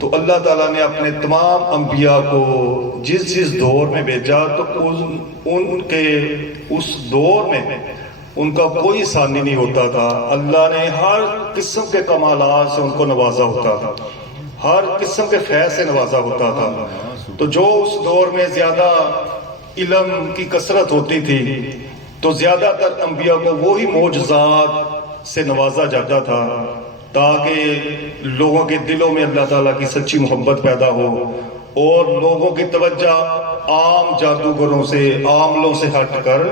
تو اللہ تعالیٰ نے اپنے تمام انبیاء کو جس جس دور میں بھیجا تو ان کے اس دور میں ان کا کوئی ثانی نہیں ہوتا تھا. اللہ نے ہر قسم کے کمالات سے ان کو نوازا ہوتا تھا, ہر قسم کے فیض سے نوازا ہوتا تھا. تو جو اس دور میں زیادہ علم کی کثرت ہوتی تھی تو زیادہ تر انبیاء کو وہی معجزات سے نوازا جاتا تھا تاکہ لوگوں کے دلوں میں اللہ تعالیٰ کی سچی محبت پیدا ہو اور لوگوں کی توجہ عام جادوگروں سے, عاملوں سے ہٹ کر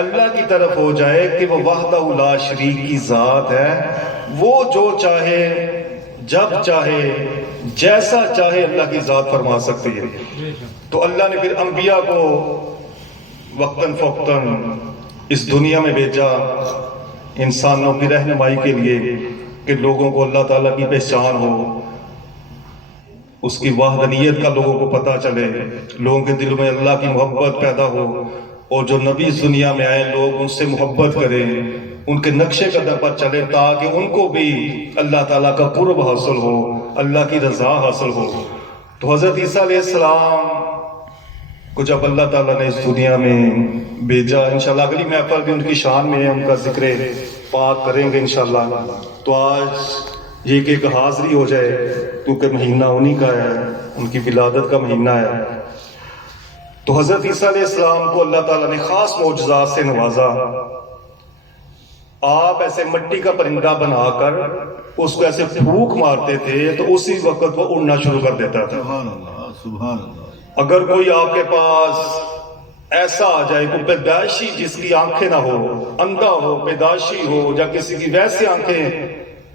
اللہ کی طرف ہو جائے کہ وہ وحدہ لا شریک کی ذات ہے. وہ جو چاہے جب چاہے جیسا چاہے اللہ کی ذات فرما سکتی ہے. تو اللہ نے پھر انبیاء کو وقتاً فوقتاً اس دنیا میں بھیجا انسانوں کی رہنمائی کے لیے کہ لوگوں کو اللہ تعالیٰ کی پہچان ہو, اس کی وحدانیت کا لوگوں کو پتہ چلے, لوگوں کے دل میں اللہ کی محبت پیدا ہو, اور جو نبی اس دنیا میں آئے لوگ ان سے محبت کریں, ان کے نقشے قدم پر چلے تاکہ ان کو بھی اللہ تعالیٰ کا قرب حاصل ہو, اللہ کی رضا حاصل ہو. تو حضرت عیسیٰ علیہ السلام کو جب اللہ تعالیٰ نے اس دنیا میں بھیجا, انشاءاللہ اگلی محفل بھی ان کی شان میں ان کا ذکر پاک کریں گے انشاءاللہ. تو آج یہ کہ ایک حاضری ہو جائے کیونکہ مہینہ انہی کا ہے, ان کی ولادت کا مہینہ ہے. تو حضرت عیسیٰ علیہ السلام کو اللہ تعالیٰ نے خاص معجزات سے نوازا. آپ ایسے مٹی کا پرندہ بنا کر اس کو ایسے پھونک مارتے تھے تو اسی وقت وہ اڑنا شروع کر دیتا تھا. سبحان اللہ, سبحان اللہ. اگر کوئی آپ کے پاس ایسا آ جائے, کوئی پیدائشی جس کی آنکھیں نہ ہو, اندھا ہو, پیدائشی ہو, یا کسی کی ویسے آنکھیں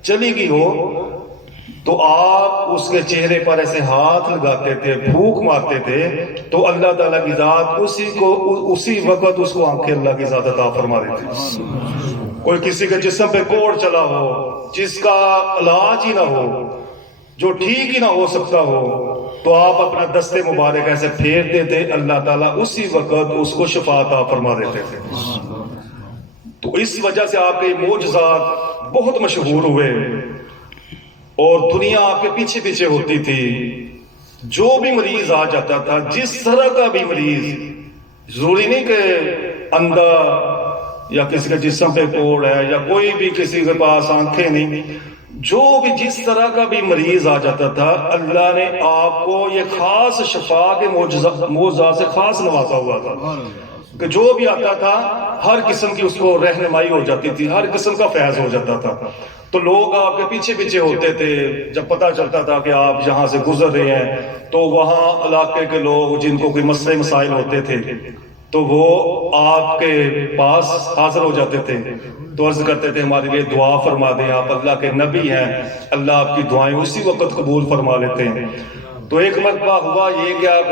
چلی گئی ہو, تو آپ اس کے چہرے پر ایسے ہاتھ لگاتے تھے, پھونک مارتے تھے, تو اللہ تعالیٰ کی ذات اسی وقت اس کو آنکھیں اللہ کی ذات عطا فرما دیتی. کوئی کسی کے جسم پہ کوڑ چلا ہو, جس کا علاج ہی نہ ہو, جو ٹھیک ہی نہ ہو سکتا ہو, تو آپ اپنا دستے مبارک ایسے پھیرتے تھے, اللہ تعالیٰ اسی وقت اس کو شفا عطا فرما دیتے تھے. تو اس وجہ سے آپ کے معجزات بہت مشہور ہوئے اور دنیا آپ کے پیچھے پیچھے ہوتی تھی. جو بھی مریض آ جاتا تھا, جس طرح کا بھی مریض, ضروری نہیں کہ اندھا یا کسی کے جسم پہ کوڑ ہے یا کوئی بھی کسی کے پاس آنکھیں نہیں, جو بھی جس طرح کا بھی مریض آ جاتا تھا, اللہ نے آپ کو یہ خاص شفا کے معجزات سے خاص نوازا ہوا تھا کہ جو بھی آتا تھا ہر قسم کی اس کو رہنمائی ہو جاتی تھی, ہر قسم کا فیض ہو جاتا تھا. تو لوگ آپ کے پیچھے پیچھے ہوتے تھے. جب پتہ چلتا تھا کہ آپ یہاں سے گزر رہے ہیں تو وہاں علاقے کے لوگ جن کو کوئی مسئلے مسائل ہوتے تھے تو وہ آپ کے پاس حاضر ہو جاتے تھے, تو عرض کرتے تھے ہمارے لیے دعا فرما دیں, آپ اللہ کے نبی ہیں, اللہ آپ کی دعائیں اسی وقت قبول فرما لیتے ہیں. تو ایک مرتبہ ہوا یہ کہ آپ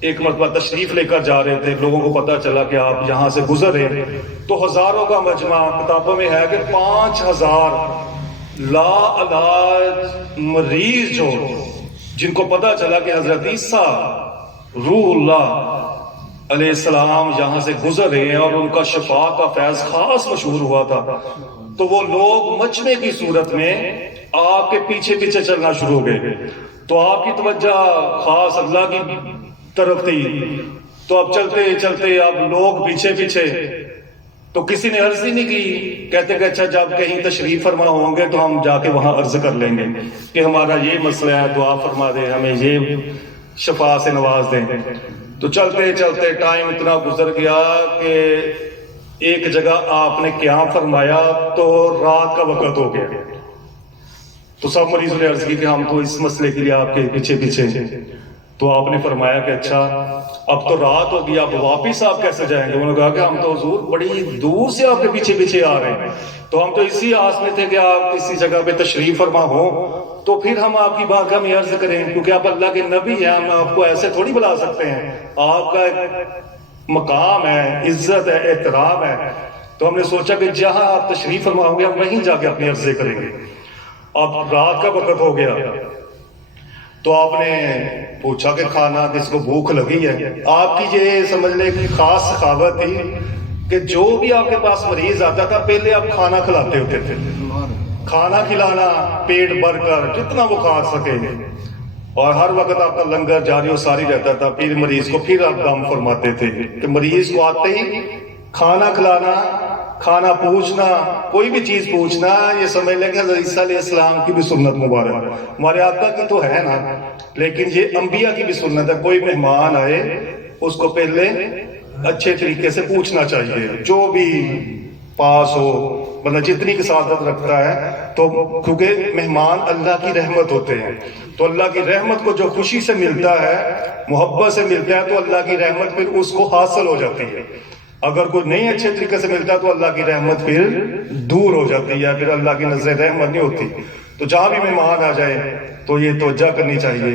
ایک مرتبہ تشریف لے کر جا رہے تھے, لوگوں کو پتہ چلا کہ آپ یہاں سے گزر رہے, تو ہزاروں کا مجمع, کتابوں میں ہے کہ 5000 لا علاج مریض جو جن کو پتہ چلا کہ حضرت عیسیٰ روح اللہ علیہ السلام یہاں سے گزر رہے ہیں اور ان کا شفا کا فیض خاص مشہور ہوا تھا, تو وہ لوگ مجمع کی صورت میں آپ کے پیچھے پیچھے چلنا شروع ہو گئے. تو آپ کی توجہ خاص اللہ کی طرف تھی, تو اب چلتے چلتے اب لوگ پیچھے پیچھے, تو کسی نے عرض ہی نہیں کی, کہتے کہ اچھا جب کہیں تشریف فرما ہوں گے تو ہم جا کے وہاں عرض کر لیں گے کہ ہمارا یہ مسئلہ ہے, دعا فرما دیں, ہمیں یہ شفا سے نواز دیں. تو چلتے چلتے ٹائم اتنا گزر گیا کہ ایک جگہ آپ نے قیام فرمایا تو رات کا وقت ہو گیا. تو سب مریضوں نے عرض کی کہ ہم تو اس مسئلے کے لیے آپ کے پیچھے پیچھے. تو آپ نے فرمایا کہ اچھا اب تو رات ہو گئی, اب واپس آپ کیسے جائیں گے؟ انہوں نے کہا کہ ہم تو حضور بڑی دور سے آپ کے پیچھے پیچھے آ رہے ہیں, تو ہم تو اسی آس میں تھے کہ آپ کسی جگہ پہ تشریف فرما ہو تو پھر ہم آپ کی بارگاہ میں عرض کریں, کیونکہ آپ اللہ کے نبی ہیں, ہم آپ کو ایسے تھوڑی بلا سکتے ہیں, آپ کا ایک مقام ہے, عزت ہے, احترام ہے. تو ہم نے سوچا کہ جہاں آپ تشریف فرما ہوں گے ہم وہیں جا کے اپنے عرضے کریں گے. اب رات کا وقت ہو گیا, تو آپ نے پوچھا کہ کھانا جس کو بھوک لگی ہے. آپ کی یہ سمجھ لیں کہ خاص سخاوت تھی کہ جو بھی آپ کے پاس مریض آتا تھا پہلے آپ کھانا کھلاتے ہوتے تھے. کھانا کھلانا پیٹ بھر کر جتنا وہ کھا سکے، اور ہر وقت آپ کا لنگر جاری و ساری رہتا تھا. پھر مریض کو پھر آپ دم فرماتے تھے کہ مریض کو آتے ہی کھانا کھلانا، کھانا پوچھنا، کوئی بھی چیز پوچھنا، یہ سمجھ لیں کہ حضرت عیسیٰ علیہ السلام کی بھی سنت مبارک. ہمارے آقا کی تو ہے نا، لیکن یہ انبیاء کی بھی سنت ہے. کوئی مہمان آئے اس کو پہلے اچھے طریقے سے پوچھنا چاہیے، جو بھی پاس ہو، مطلب جتنی کسادت رکھتا ہے. تو کیونکہ مہمان اللہ کی رحمت ہوتے ہیں، تو اللہ کی رحمت کو جو خوشی سے ملتا ہے، محبت سے ملتا ہے، تو اللہ کی رحمت پھر اس کو حاصل ہو جاتی ہے. اگر کوئی نہیں اچھے طریقے سے ملتا تو اللہ کی رحمت پھر دور ہو جاتی ہے، پھر اللہ کی نظر رحمت نہیں ہوتی. تو جہاں بھی مہمان آ جائے تو یہ توجہ کرنی چاہیے.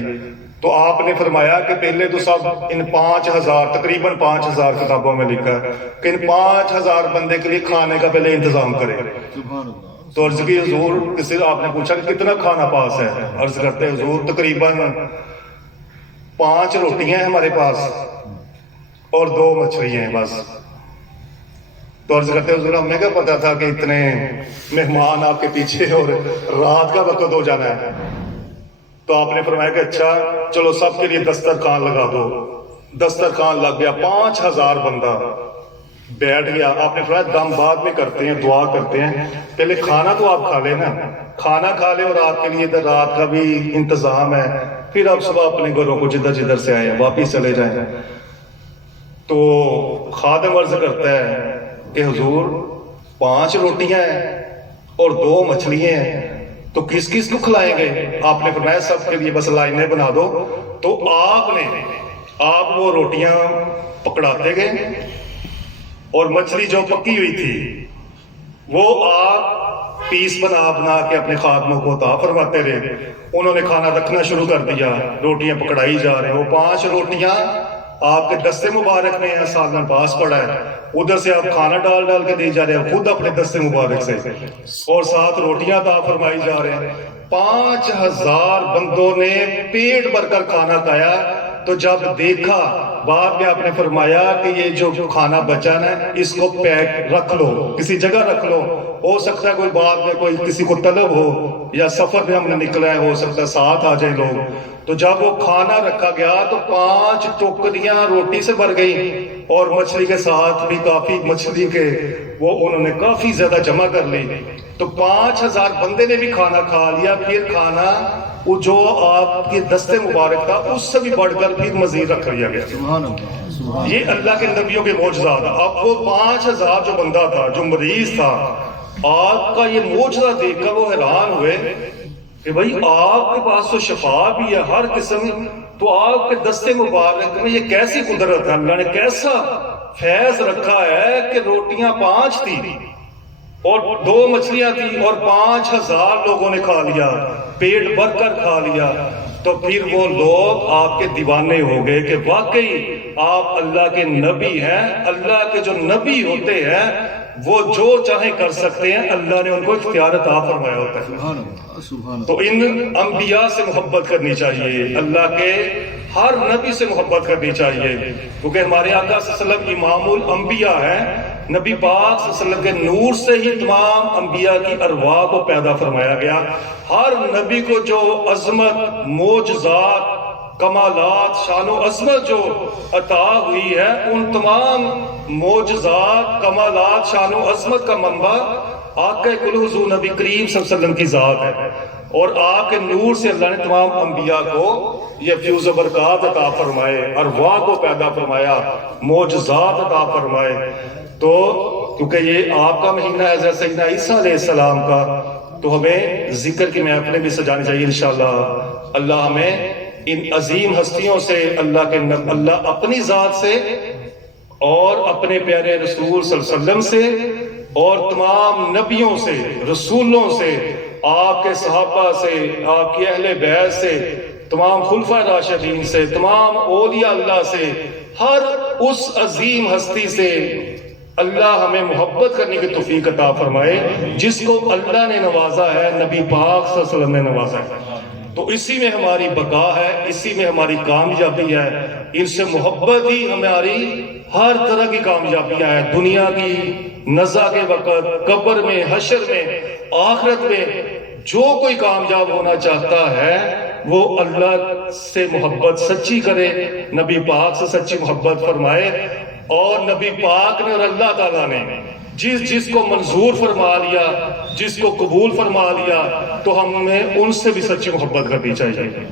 تو آپ نے فرمایا کہ پہلے تو سب ان 5000 تقریباً 5000 کتابوں میں لکھا ہے کہ ان 5000 بندے کے لیے کھانے کا پہلے انتظام کریں. تو عرض کی حضور، کسی آپ نے پوچھا کہ کتنا کھانا پاس ہے؟ عرض کرتے حضور تقریباً 5 روٹیاں ہیں ہمارے پاس اور 2 مچھلیاں ہیں بس. تو عرض کرتے حضور ہمیں کیا پتا تھا کہ اتنے مہمان آپ کے پیچھے اور رات کا وقت ہو جانا ہے. تو آپ نے فرمایا کہ اچھا چلو سب کے لیے دسترخوان لگا دو. دسترخوان لگ گیا، 5000 بندہ بیٹھ گیا. آپ نے فرمایا دم بعد میں کرتے ہیں، دعا کرتے ہیں، پہلے کھانا تو آپ کھا لیں نا، کھانا کھا لیں، اور آپ کے لیے ادھر رات کا بھی انتظام ہے. پھر آپ صبح اپنے گھروں کو جدھر جدھر سے آئے واپس چلے جائیں. تو خادم عرض کرتا ہے کہ حضور 5 روٹیاں ہیں اور 2 مچھلیاں ہیں، تو کس کس کو کھلائیں گے؟ آپ نے فرمایا سب کے لیے بس لائنیں بنا دو. تو آپ وہ روٹیاں پکڑاتے گئے اور مچھلی جو پکی ہوئی تھی وہ آپ پیس بنا کے اپنے خادموں کو عطا فرماتے رہے. انہوں نے کھانا رکھنا شروع کر دیا، روٹیاں پکڑائی جا رہے ہیں. وہ 5 روٹیاں آپ کے دستے مبارک میں ہیں، سالن پاس پڑا ہے، ادھر سے آپ کھانا ڈال کے دی جا رہے ہیں خود اپنے دستے مبارک سے، اور 7 روٹیاں عطا فرمائی جا رہے ہیں. 5000 بندوں نے پیٹ بھر کر کھانا کھایا. تو جب دیکھا بعد میں آپ نے فرمایا کہ یہ جو کھانا بچا نا اس کو پیک رکھ لو، کسی جگہ رکھ لو، ہو سکتا ہے کوئی بعد میں کوئی کسی کو طلب ہو، یا سفر میں ہم نے نکلا ہے، ہو سکتا ہے ساتھ آ جائیں لوگ. تو جب وہ کھانا رکھا گیا تو 5 ٹوکریاں روٹی سے بھر گئی، اور مچھلی کے ساتھ بھی کافی مچھلی کے وہ انہوں نے کافی زیادہ جمع کر لی. تو 5000 بندے نے بھی کھانا کھا لیا. پھر کھانا وہ جو آپ کے دستے مبارک تھا اس سے بھی بڑھ کر پھر مزید رکھ لیا گیا. یہ اللہ کے نبیوں کے معجزات. اب وہ 5000 جو بندہ تھا، جو مریض تھا، آپ کا یہ معجزہ دیکھ کر وہ حیران ہوئے کہ بھائی آپ کے پاس تو شفا بھی ہے ہر قسم، تو آپ کے دستے مبارک میں یہ کیسی قدرت ہے؟ اللہ نے کیسا فیض رکھا ہے کہ روٹیاں 5 تھی اور 2 مچھلیاں تھی اور 5000 لوگوں نے کھا لیا، پیٹ بھر کر کھا لیا. تو پھر وہ لوگ آپ کے دیوانے ہو گئے کہ واقعی آپ اللہ کے نبی ہیں. اللہ کے جو نبی ہوتے ہیں وہ جو چاہیں کر سکتے ہیں، اللہ نے ان کو اختیار عطا فرمایا ہوتا ہے. تو ان انبیاء سے محبت کرنی چاہیے، اللہ کے ہر نبی سے محبت کرنی چاہیے، کیونکہ ہمارے آقا صلی اللہ علیہ وسلم امام الانبیاء ہیں. نبی پاک صلی اللہ علیہ وسلم کے نور سے ہی تمام انبیاء کی ارواح کو پیدا فرمایا گیا. ہر نبی کو جو عظمت، معجزات، کمالات، شان و عظمت جو عطا ہوئی ہے، ان تمام معجزات، کمالات، شان و عظمت کا منبع آقا کل حضور نبی کریم صلی اللہ علیہ وسلم کی ذات ہے. اور آپ کے نور سے اللہ نے تمام انبیاء کو یہ فیوز و برکات عطا فرمائے، ارواح کو پیدا فرمایا، معجزات عطا فرمائے. تو کیونکہ یہ آپ کا مہینہ ہے حضرت سیدنا عیسیٰ علیہ السلام کا، تو ہمیں ذکر کی محفلیں بھی سجانی چاہیے انشاءاللہ. اللہ ہمیں ان عظیم ہستیوں سے، اللہ اپنی ذات سے اور اپنے پیارے رسول صلی اللہ علیہ وسلم سے اور تمام نبیوں سے، رسولوں سے، آپ کے صحابہ سے، آپ کی اہل بیت سے، تمام خلفائے راشدین سے، تمام اولیاء اللہ سے، ہر اس عظیم ہستی سے اللہ ہمیں محبت کرنے کی توفیق عطا فرمائے جس کو اللہ نے نوازا ہے، نبی پاک صلی اللہ علیہ وسلم نے نوازا ہے. تو اسی میں ہماری بقا ہے، اسی میں ہماری کامیابی ہے. ان سے محبت ہی ہماری ہر طرح کی کامیابیاں ہیں، دنیا کی نزا کے وقت، قبر میں، حشر میں. آخرت میں جو کوئی کامیاب ہونا چاہتا ہے وہ اللہ سے محبت سچی کرے، نبی پاک سے سچی محبت فرمائے، اور نبی پاک نے اور اللہ تعالیٰ نے جس کو منظور فرما لیا، جس کو قبول فرما لیا، تو ہمیں ان سے بھی سچی محبت کرنی چاہیے۔